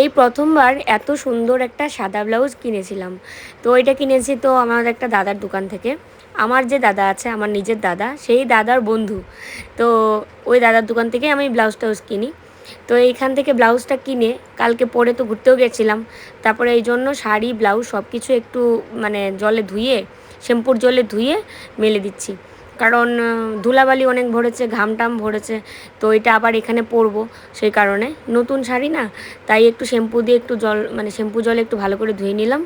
এই প্রথমবার এত সুন্দর একটা সাদা ব্লাউজ কিনেছিলাম। তো এটা কিনেছি তো আমার একটা দাদার দোকান থেকে। আমার যে দাদা আছে, আমার নিজের দাদা, সেই দাদার বন্ধু। তো ওই দাদার দোকান থেকে আমি ব্লাউজ টাউজ কিনি। তো এইখান থেকে ব্লাউজটা কিনে কালকে পরে তো ঘুরতেও গেছিলাম। তারপরে এই জন্য শাড়ি, ব্লাউজ সব কিছু একটু মানে জলে ধুয়ে, শ্যাম্পুর জলে ধুয়ে মেলে দিচ্ছি। কারণ ধুলাবালি অনেক ভরেছে ঘাম টাম ভরেছে, তো এটা আবার এখানে পরবো সেই কারণে। নতুন শাড়ি না, তাই একটু শ্যাম্পু দিয়ে একটু জল মানে শ্যাম্পু জলে একটু ভালো করে ধুয়ে নিলাম,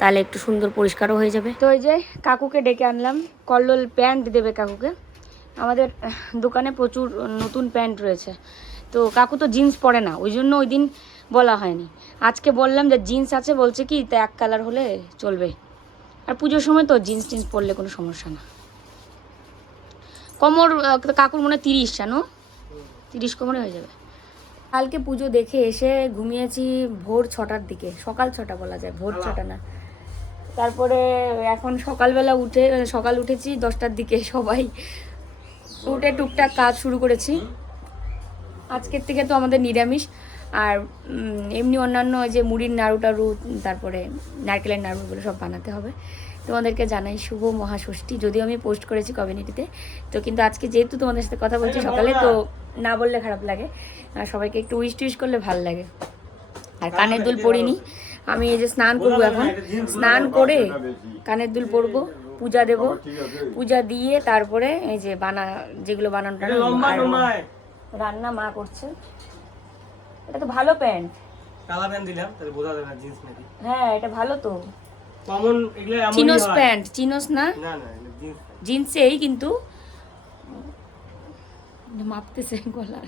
তাহলে একটু সুন্দর পরিষ্কারও হয়ে যাবে। তো এই যে কাকুকে ডেকে আনলাম, কল্লোল প্যান্ট দেবে কাকুকে। আমাদের দোকানে প্রচুর নতুন প্যান্ট রয়েছে। তো কাকু তো জিন্স পরে না, ওই জন্য ওই দিন বলা হয়নি। আজকে বললাম যে জিন্স আছে, বলছে কি, তা এক কালার হলে চলবে। আর পুজোর সময় তো জিন্স টিন্স পরলে কোনো সমস্যা না। কোমর কাকুর মনে হয় তিরিশ জানো তিরিশ কোমরে হয়ে যাবে। কালকে পুজো দেখে এসে ঘুমিয়েছি ভোর ছটার দিকে। সকাল ছটা বলা যায় ভোর ছটা না। তারপরে এখন সকালবেলা উঠে সকাল উঠেছি দশটার দিকে সবাই উঠে টুকটাক কাজ শুরু করেছি। আজকের থেকে তো আমাদের নিরামিষ। আর এমনি অন্যান্য ওই যে মুড়ির নাড়ু টাড়ু তারপরে নারকেলের নাড়ু এগুলো সব বানাতে হবে। তোমাদেরকে জানাই শুভ মহাষষ্ঠী। যদিও আমি পোস্ট করেছি কমিউনিটিতে তো কিন্তু আজকে যেহেতু তোমাদের সাথে কথা বলছি সকালে তো না। বললে খারাপ লাগে। আর সবাইকে একটু উইশ টুইশ করলে ভালো লাগে। আর কানের দুল পরিনি। আমি এই যে স্নান করব এখন। স্নান করে কানের দুল পরবো পূজা দেব। পূজা দিয়ে তারপরে এই যে বানা যেগুলো বানানো রান্না মা করছে। এটা তো ভালো প্যান্ট। কালা প্যান্ট দিলাম তাহলে বোঝা যাবে জিন্স হ্যাঁ এটা ভালো তো। কমন এগুলো চিনোস প্যান্ট চিনোস না? না না জিন্স জিন্সেই কিন্তু মাপতেছে গলা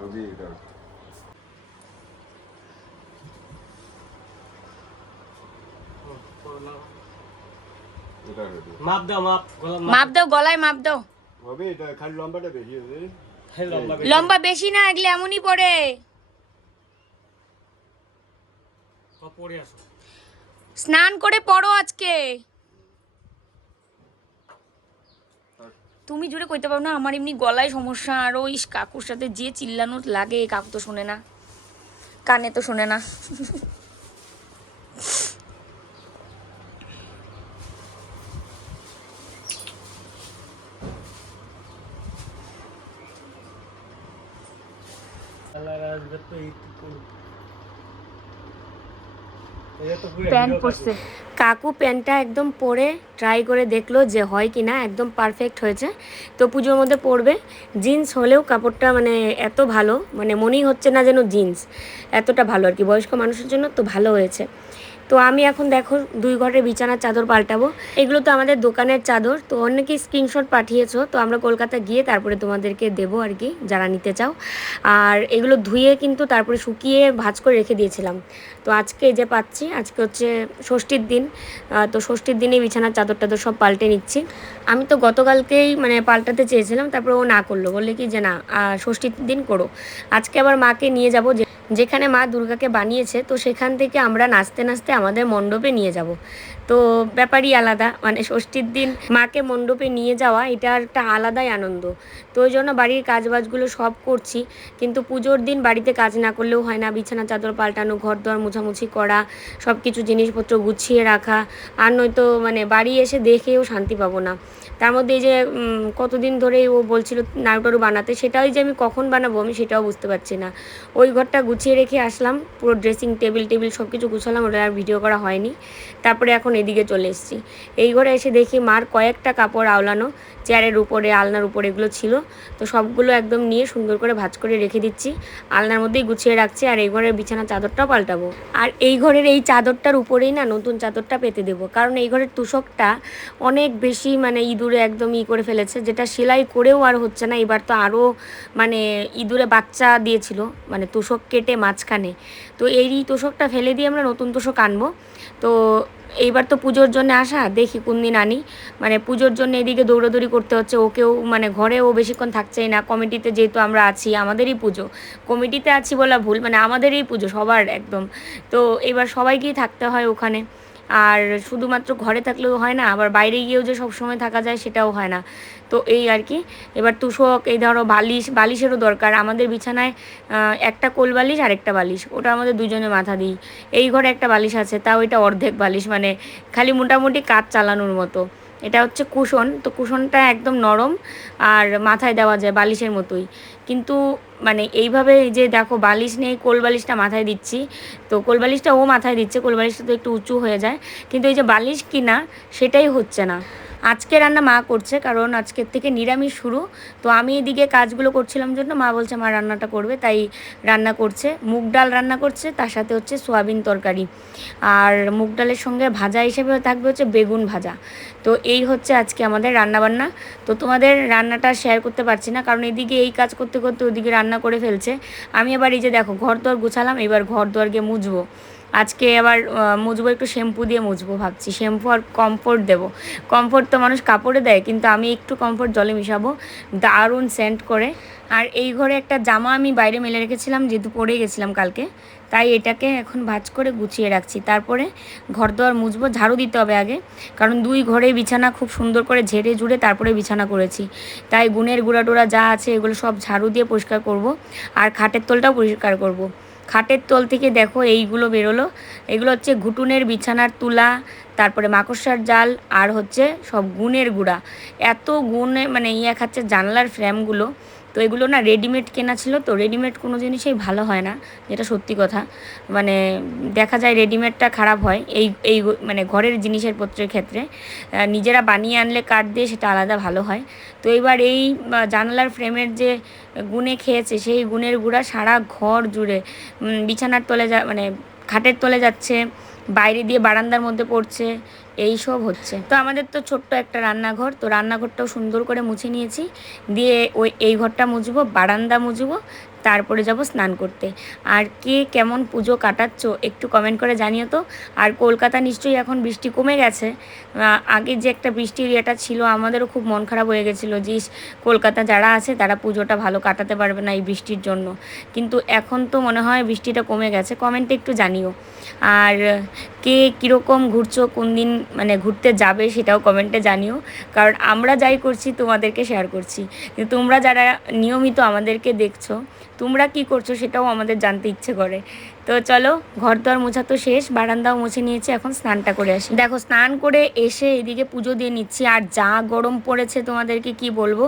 রবি এটা এটা রবি মাপ দাও মাপ দাও গলায় মাপ দাও। হবে এটা খালি লম্বাটা বেশি আছে হ্যাঁ, লম্বা বেশি। না এগুলো এমনই পড়ে আসো। স্নান করে পড়ো আজকে। তুমি জুড়ে কইতে পারো না, আমার এমনি গলায় সমস্যা, আর ওই কাকুর সাথে যে চিল্লানো লাগে কাকু তো শোনে না, কানে তো শোনে না। তো এই প্যান্ট পরছে। কাকু প্যান্টটা একদম পরে ট্রাই করে দেখল যে হয় কি না একদম পারফেক্ট হয়েছে। তো পুজোর মধ্যে পরবে। জিন্স হলেও কাপড়টা মানে এত ভালো মানে মনেই হচ্ছে না যেন জিন্স এতটা ভালো আর কি। বয়স্ক মানুষের জন্য তো ভালো হয়েছে। তো আমি এখন দেখো দুই ঘরের বিছানার চাদর পাল্টাবো। এগুলো তো আমাদের দোকানের চাদর, তো অনেকেই স্ক্রিনশট পাঠিয়েছো, তো আমরা কলকাতা গিয়ে তারপরে তোমাদেরকে দেবো আর কি, যারা নিতে চাও। আর এগুলো ধুয়ে কিন্তু তারপরে শুকিয়ে ভাঁজ করে রেখে দিয়েছিলাম। তো আজকে যে পাচ্ছি, আজকে হচ্ছে ষষ্ঠীর দিন তো ষষ্ঠীর দিনে বিছানার চাদর টাদর সব পাল্টে নিচ্ছি। আমি তো গতকালকেই মানে পাল্টাতে চেয়েছিলাম, তারপরে ও না করল, বললে কি যে না ষষ্ঠীর দিন করো। আজকে আবার মাকে নিয়ে যাব যে যেখানে মা দুর্গাকে বানিয়েছে তো সেখান থেকে আমরা নাচতে নাচতে আমাদের মণ্ডপে নিয়ে যাব। তো ব্যাপারই আলাদা। মানে ষষ্ঠীর দিন মাকে মণ্ডপে নিয়ে যাওয়া, এটা একটা আলাদাই আনন্দ। তো ওই জন্য বাড়ির কাজবাজগুলো সব করছি, কিন্তু পুজোর দিন বাড়িতে কাজ না করলেও হয় না। বিছানা, চাদর পাল্টানো ঘর দর মোছামুছি করা সব কিছু জিনিসপত্র গুছিয়ে রাখা, আর নয়তো মানে বাড়ি এসে দেখেও শান্তি পাবো না। তার মধ্যে এই যে কতদিন ধরে ও বলছিল নাড়ুটাড়ু বানাতে, সেটাই যে আমি কখন বানাবো আমি সেটাও বুঝতে পারছি না। ওই ঘরটা গুছিয়ে রেখে আসলাম, পুরো ড্রেসিং টেবিল টেবিল সব কিছু গুছালাম ওটা আর ভিডিও করা হয়নি। তারপরে এখন এদিকে চলে এসেছি। এই ঘরে এসে দেখি মার কয়েকটা কাপড় আওলানো, চেয়ারের উপরে, আলনার উপরে এগুলো ছিল। তো সবগুলো একদম নিয়ে সুন্দর করে ভাজ করে রেখে দিচ্ছি। আলনার মধ্যেই গুছিয়ে রাখছি আর এই ঘরের বিছানা চাদরটাও পাল্টাবো। আর এই ঘরের এই চাদরটার উপরেই না নতুন চাদরটা পেতে দেবো। কারণ এই ঘরের তুষকটা অনেক বেশি মানে ইঁদুরে একদম ই করে ফেলেছে, যেটা সেলাই করেও আর হচ্ছে না। এবার তো আরও মানে ইঁদুরে বাচ্চা দিয়েছিল মানে তোষক কেটে মাঝখানে। তো এই তোষকটা ফেলে দিয়ে আমরা নতুন তোষক আনব। তো এইবার তো পুজোর জন্য আসা, দেখি কোন দিন আনি। মানে পুজোর জন্য এদিকে দৌড়াদৌড়ি করতে হচ্ছে, ওকেও মানে ঘরে ও বেশিক্ষণ থাকছেই না। কমিটিতে যেহেতু আমরা আছি, আমাদেরই পুজো। কমিটিতে আছি বলা ভুল মানে আমাদেরই পুজো সবার একদম। তো এবার সবাইকেই থাকতে হয় ওখানে। আর শুধুমাত্র ঘরে থাকলেও হয় না, আবার বাইরে গিয়েও যে সবসময় থাকা যায় সেটাও হয় না। তো এই আর কি। এবার তুষক, এই ধরো বালিশ, বালিশেরও দরকার। আমাদের বিছানায় একটা কোল বালিশ আর একটা বালিশ। ওটা আমাদের দুজনে মাথা দিই। এই ঘরে একটা বালিশ আছে, তাও এটা অর্ধেক বালিশ মানে খালি মোটামুটি কাজ চালানোর মতো। এটা হচ্ছে কুশন, তো কুশনটা একদম নরম আর মাথায় দেওয়া যায় বালিশের মতোই। কিন্তু মানে এইভাবে যে দেখো বালিশ নেই, কোল বালিশটা মাথায় দিচ্ছি, তো কোল বালিশটা ও মাথায় দিচ্ছে, কোল বালিশটা তো একটু উঁচু হয়ে যায়। কিন্তু এই যে বালিশ কিনা, সেটাই হচ্ছে না। আজকে রান্না মা করছে, কারণ আজকের থেকে নিরামিষ শুরু। তো আমি এদিকে কাজগুলো করছিলাম জন্য, মা বলছে মা রান্নাটা করবে, তাই রান্না করছে। মুগ ডাল রান্না করছে, তার সাথে হচ্ছে সোয়াবিন তরকারি। আর মুগ ডালের সঙ্গে ভাজা হিসেবে থাকবে হচ্ছে বেগুন ভাজা। তো এই হচ্ছে আজকে আমাদের রান্নাবান্না। তো তোমাদের রান্নাটা শেয়ার করতে পারছি না, কারণ এদিকে এই কাজ করতে করতে ওদিকে রান্না করে ফেলছে। আমি আবার এই যে দেখো ঘর দোয়ার গুছালাম, এবার ঘর দোয়ার গিয়ে মুছবো। আজকে আবার মুজবো একটু শ্যাম্পু দিয়ে মুজবো ভাবছি। শ্যাম্পু আর কমফোর্ট দেবো। কমফোর্ট তো মানুষ কাপড়ে দেয়, কিন্তু আমি একটু কমফোর্ট জলে মিশাবো। দারুণ সেন্ট করে। আর এই ঘরে একটা জামা আমি বাইরে মেলে রেখেছিলাম, যেহেতু পরে গেছিলাম কালকে। তাই এটাকে এখন ভাঁজ করে গুছিয়ে রাখছি। তারপরে ঘর দোয়ার মুছবো ঝাড়ু দিতে হবে আগে। কারণ দুই ঘরে বিছানা খুব সুন্দর করে ঝেড়ে ঝুড়ে তারপরে বিছানা করেছি। তাই গুণের গুঁড়া টুড়া যা আছে, এগুলো সব ঝাড়ু দিয়ে পরিষ্কার করব। আর খাটের তলটাও পরিষ্কার করব। খাটের তল থেকে দেখো এইগুলো বেরোলো। এগুলো হচ্ছে ঘুটুনের বিছানার তুলা, তারপরে মাকড়সার জাল, আর হচ্ছে সব গুণের গুঁড়া। এত গুণে মানে ইয়ে খাচ্ছে জানলার ফ্রেমগুলো। তো এগুলো না রেডিমেড কেনা ছিল, তো রেডিমেড কোনো জিনিসই ভালো হয় না, যেটা সত্যি কথা। মানে দেখা যায় রেডিমেডটা খারাপ হয় এই এই মানে ঘরের জিনিসের পত্রের ক্ষেত্রে। নিজেরা বানিয়ে আনলে কাঠ দিয়ে সেটা আলাদা ভালো হয়। তো এবার এই জানালার ফ্রেমের যে গুণে খেয়েছে, সেই গুণের গুঁড়া সারা ঘর জুড়ে বিছানার তলে যা মানে খাটের তলে যাচ্ছে, বাইরে দিয়ে বারান্দার মধ্যে পড়ছে এই সব হচ্ছে। তো আমাদের তো ছোট্ট একটা রান্নাঘর, তো রান্নাঘরটাও সুন্দর করে মুছে নিয়েছি। দিয়ে ওই, এই ঘরটা মুছবো, বারান্দা মুছবো তারপরে যাব স্নান করতে। আর কে কেমন পুজো কাটাচ্ছ একটু কমেন্ট করে জানিও তো। আর কলকাতা নিশ্চয়ই এখন বৃষ্টি কমে গেছে। আগে যে একটা বৃষ্টির ইয়েটা ছিল, আমাদেরও খুব মন খারাপ হয়ে গেছিল যে কলকাতা যারা আছে, তারা পুজোটা ভালো কাটাতে পারবে না এই বৃষ্টির জন্য। কিন্তু এখন তো মনে হয় বৃষ্টিটা কমে গেছে কমেন্টে একটু জানিও। আর কে কীরকম ঘুরছো, কোন দিন মানে ঘুরতে যাবে সেটাও কমেন্টে জানিও। কারণ আমরা যাই করছি, তোমাদেরকে শেয়ার করছি। কিন্তু তোমরা যারা নিয়মিত আমাদেরকে দেখছ তোমরা কি করছ সেটাও আমাদের জানতে ইচ্ছে করে। তো চলো ঘর দর মোছা তো শেষ, বারান্দাও মুছে নিয়েছি, এখন স্নানটা করে আসি। দেখো, স্নান করে এসে এদিকে পুজো দিয়ে নিচ্ছি, আর যা গরম পড়েছে তোমাদেরকে কি বলব?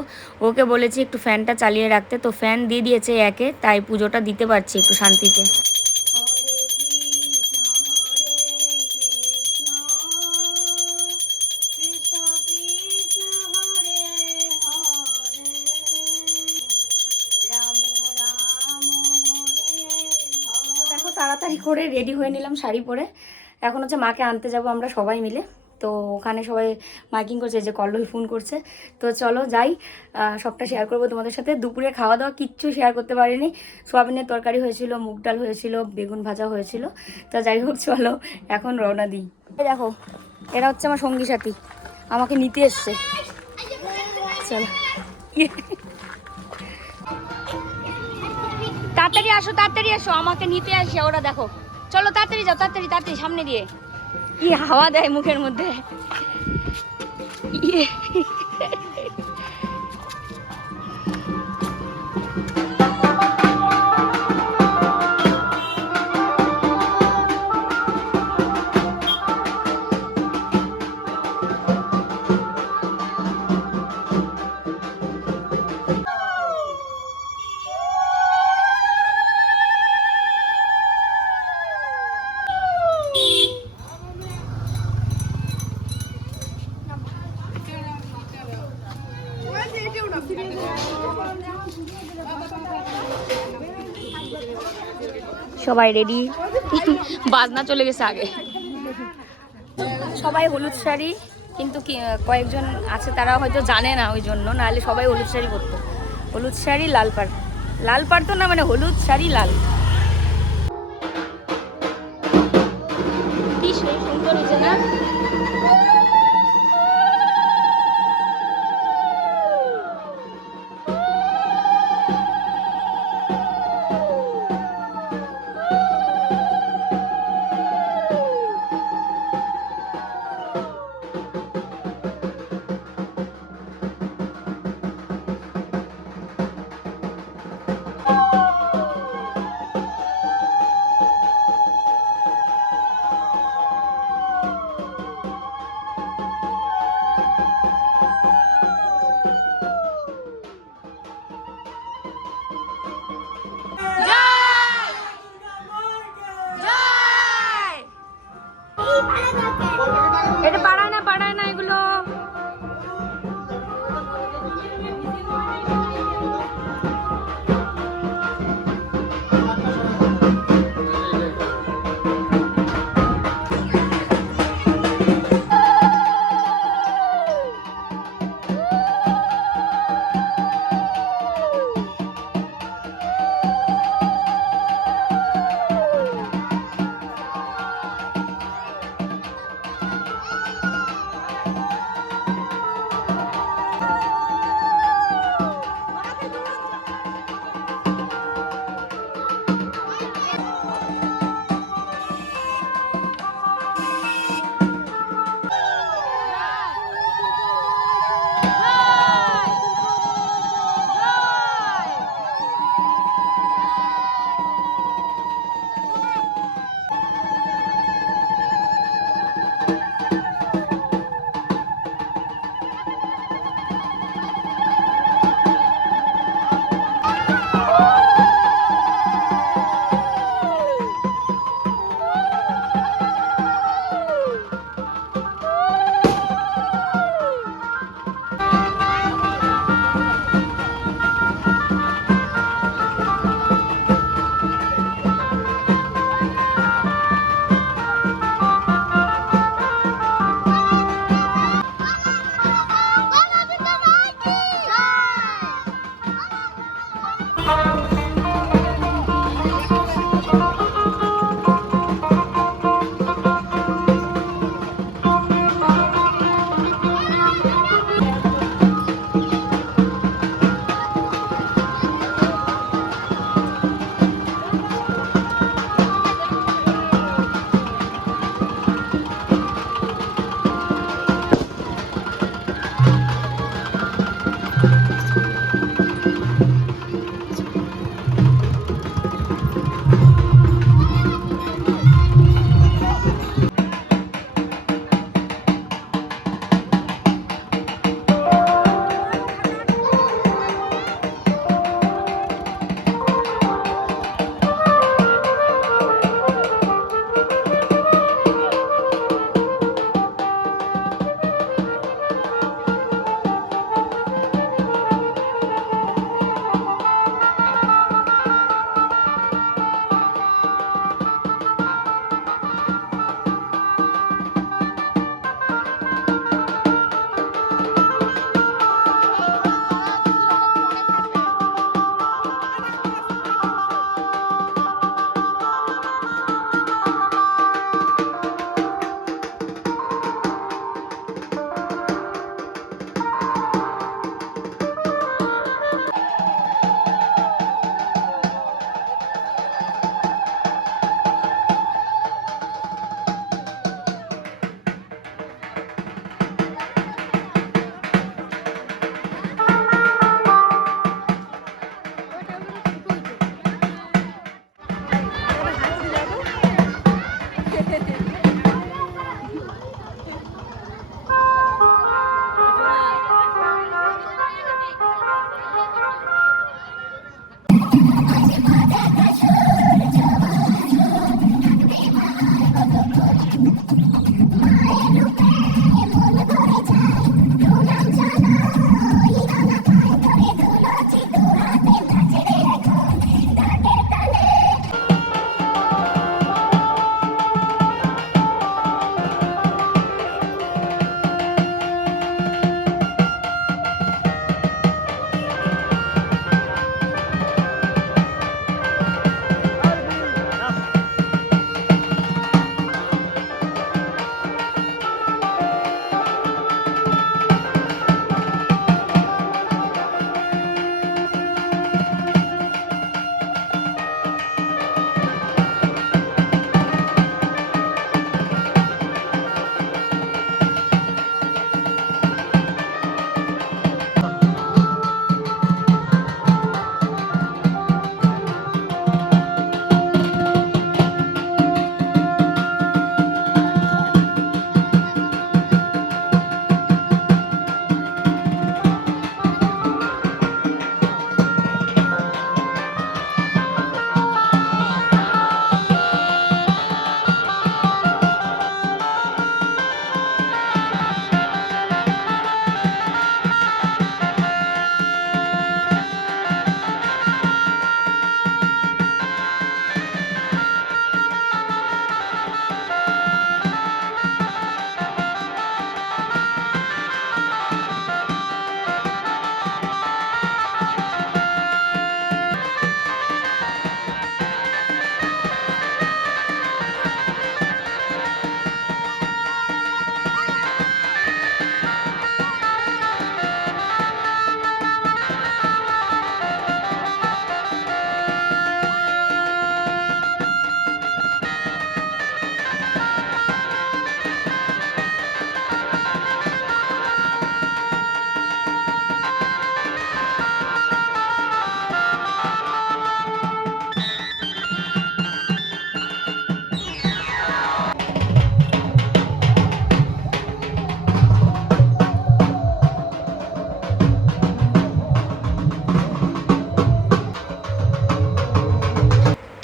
ওকে বলেছি একটু ফ্যানটা চালিয়ে রাখতে, তো ফ্যান দিয়ে দিয়েছে একে, তাই পুজোটা দিতে পারছি একটু শান্তিতে। করে রেডি হয়ে নিলাম শাড়ি পরে। এখন হচ্ছে মাকে আনতে যাব আমরা সবাই মিলে। তো ওখানে সবাই মাইকিং করছে যে কল্লোই ফোন করছে। তো চলো যাই সবটা শেয়ার করব তোমাদের সাথে। দুপুরে খাওয়া দাওয়া কিচ্ছু শেয়ার করতে পারিনি। সোয়াবিনের তরকারি হয়েছিল, মুগ ডাল হয়েছিল, বেগুন ভাজা হয়েছিল। তো যাই হোক, চলো এখন রওনা দিই। দেখো, এরা হচ্ছে আমার সঙ্গী সাথী। আমাকে নিতে এসছে। চলো। তাড়াতাড়ি আসো তাড়াতাড়ি আসো, আমাকে নিতে আসে ওরা দেখো। চলো, তাড়াতাড়ি যাও, তাড়াতাড়ি তাড়াতাড়ি, সামনে দিয়ে। কি হাওয়া দেয় মুখের মধ্যে। সবাই রেডি বাজনা চলে গেছে আগে। সবাই হলুদ শাড়ি, কিন্তু কয়েকজন আছে তারা হয়তো জানে না ওই জন্য, নাহলে সবাই হলুদ শাড়ি পরতো। হলুদ শাড়ি, লাল পাড়। লাল পাড় তো না মানে হলুদ শাড়ি, লাল।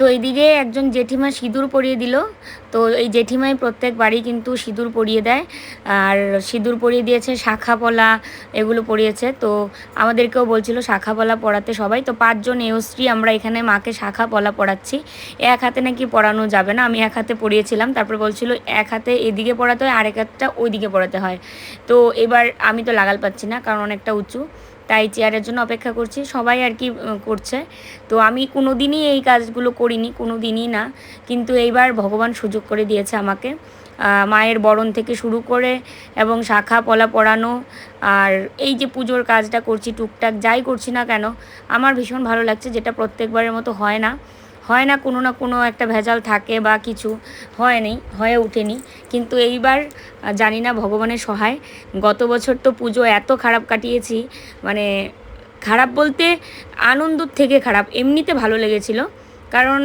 তো এইদিকে একজন জেঠিমা সিঁদুর পরিয়ে দিল। তো এই জেঠিমাই প্রত্যেক বাড়ি কিন্তু সিঁদুর পরিয়ে দেয়। আর সিঁদুর পরিয়ে দিয়েছে শাখা পলা, এগুলো পরিয়েছে। তো আমাদেরকেও বলছিল শাখা পলা পড়াতে সবাই। তো পাঁচজন এওস্ত্রী আমরা এখানে মাকে শাখা পলা পড়াচ্ছি। এক হাতে নাকি পড়ানো যাবে না, আমি এক হাতে পড়িয়েছিলাম। তারপর বলছিল এক হাতে এদিকে পড়াতে হয়, আরেক হাতটা ওইদিকে পড়াতে হয়। তো এবার আমি তো লাগাল পাচ্ছি না, কারণ অনেকটা উঁচু। তাই চেয়ারের জন্য অপেক্ষা করছি। সবাই আর কি করছে। তো আমি কোনো দিনই এই কাজগুলো করিনি কোনো দিনই না। কিন্তু এইবার ভগবান সুযোগ করে দিয়েছে আমাকে। মায়ের বরণ থেকে শুরু করে এবং শাখা পলা পড়ানো আর এই যে পুজোর কাজটা করছি, টুকটাক যাই করছি না কেন, আমার ভীষণ ভালো লাগছে। যেটা প্রত্যেকবারের মতো হয় না। হয় না কোনো না কোনো একটা ভেজাল থাকে বা কিছু হয়নি হয়ে ওঠেনি। কিন্তু এইবার জানি না, ভগবানের সহায়। গত বছর তো পুজো এত খারাপ কাটিয়েছি মানে খারাপ বলতে আনন্দর থেকে খারাপ, এমনিতে ভালো লেগেছিল। কারণ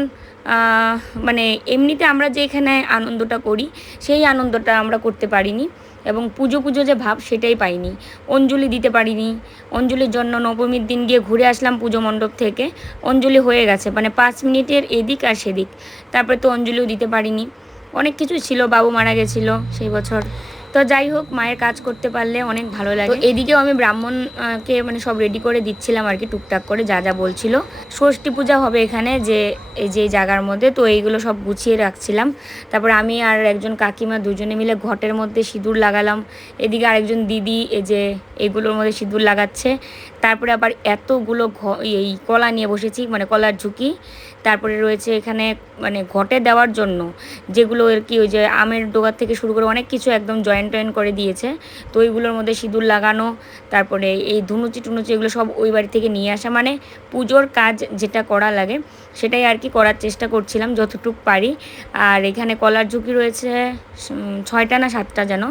মানে এমনিতে আমরা যে এখানে আনন্দটা করি, সেই আনন্দটা আমরা করতে পারিনি। এবং পুজো পুজো যে ভাব সেটাই পাইনি। অঞ্জলি দিতে পারিনি। অঞ্জলির জন্য নবমীর দিন গিয়ে ঘুরে আসলাম পুজো মণ্ডপ থেকে। অঞ্জলি হয়ে গেছে মানে পাঁচ মিনিটের এদিক আর সেদিক। তারপরে তো অঞ্জলিও দিতে পারিনি। অনেক কিছু ছিল, বাবু মারা গেছিল সেই বছর। তো যাই হোক, মায়ের কাজ করতে পারলে অনেক ভালো লাগে। এদিকেও আমি ব্রাহ্মণকে মানে সব রেডি করে দিচ্ছিলাম আর কি, টুকটাক করে যা যা বলছিল। ষষ্ঠী পূজা হবে এখানে যে, এই যে জায়গার মধ্যে, তো এইগুলো সব গুছিয়ে রাখছিলাম। তারপর আমি আর একজন কাকিমা দুজনে মিলে ঘটের মধ্যে সিঁদুর লাগালাম। এদিকে আরেকজন দিদি, এই যে এগুলোর মধ্যে সিঁদুর লাগাচ্ছে। তারপরে আবার এতগুলো এই কলা নিয়ে বসেছি মানে কলার ঝুঁকি। তারপরে রয়েছে এখানে মানে ঘটে দেওয়ার জন্য, যেগুলো আর কি ওই যে আমের ডোগার থেকে শুরু করে অনেক কিছু একদম জয়েন টয়েন করে দিয়েছে। তো ওইগুলোর মধ্যে সিঁদুর লাগানো, তারপরে এই ধুনুচি টুনুচি এগুলো সব ওই বাড়ি থেকে নিয়ে আসা মানে পুজোর কাজ যেটা করা লাগে সেটাই আর কি করার চেষ্টা করছিলাম যতটুক পারি। আর এখানে কলার ঝুঁকি রয়েছে ছয়টা না সাতটা যেন।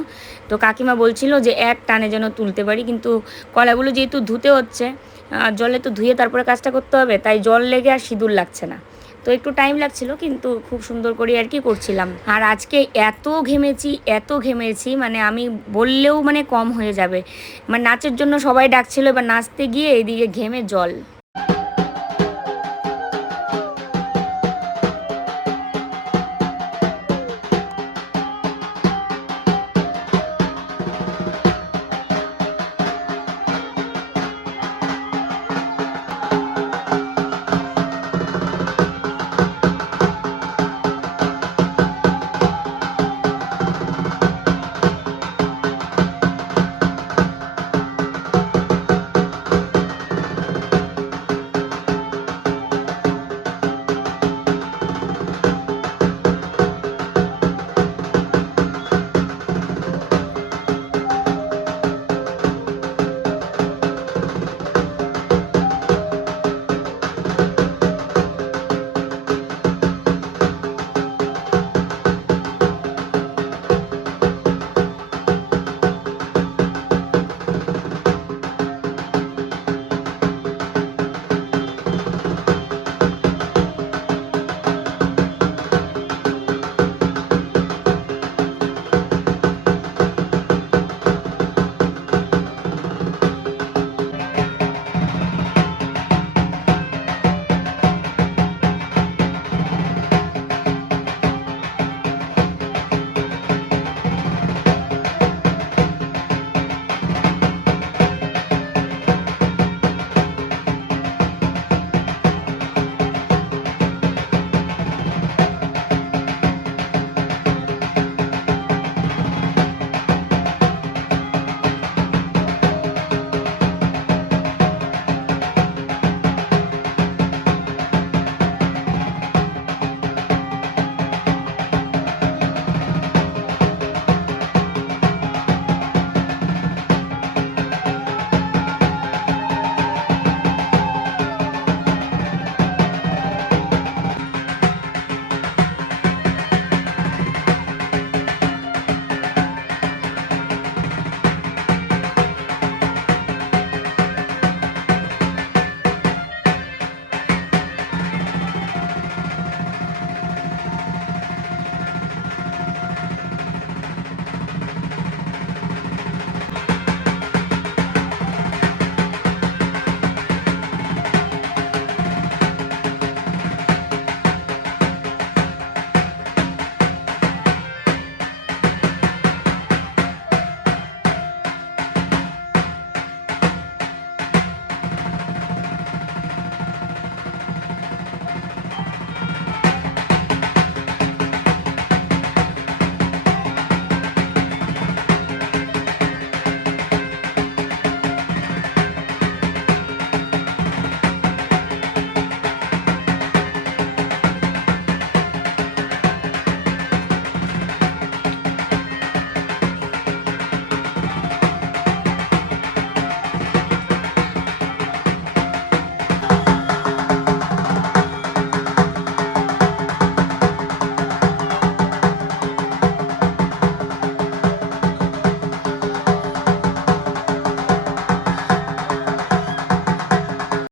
তো কাকিমা বলছিল যে এক টানে যেন তুলতে পারি, কিন্তু কলাগুলো যেহেতু ধুতে হচ্ছে আহ, জলে তো ধুয়ে তারপরে কাজটা করতে হবে তাই জল লেগে আর সিঁদুর লাগছে না। তো একটু টাইম লাগছিল কিন্তু খুব সুন্দর করে আর কি করছিলাম। আর আজকে এত ঘেমেছি এত ঘেমেছি মানে আমি বললেও মানে কম হয়ে যাবে। মানে নাচের জন্য সবাই ডাকছিল এবার নাচতে গিয়ে এদিকে ঘেমে জল।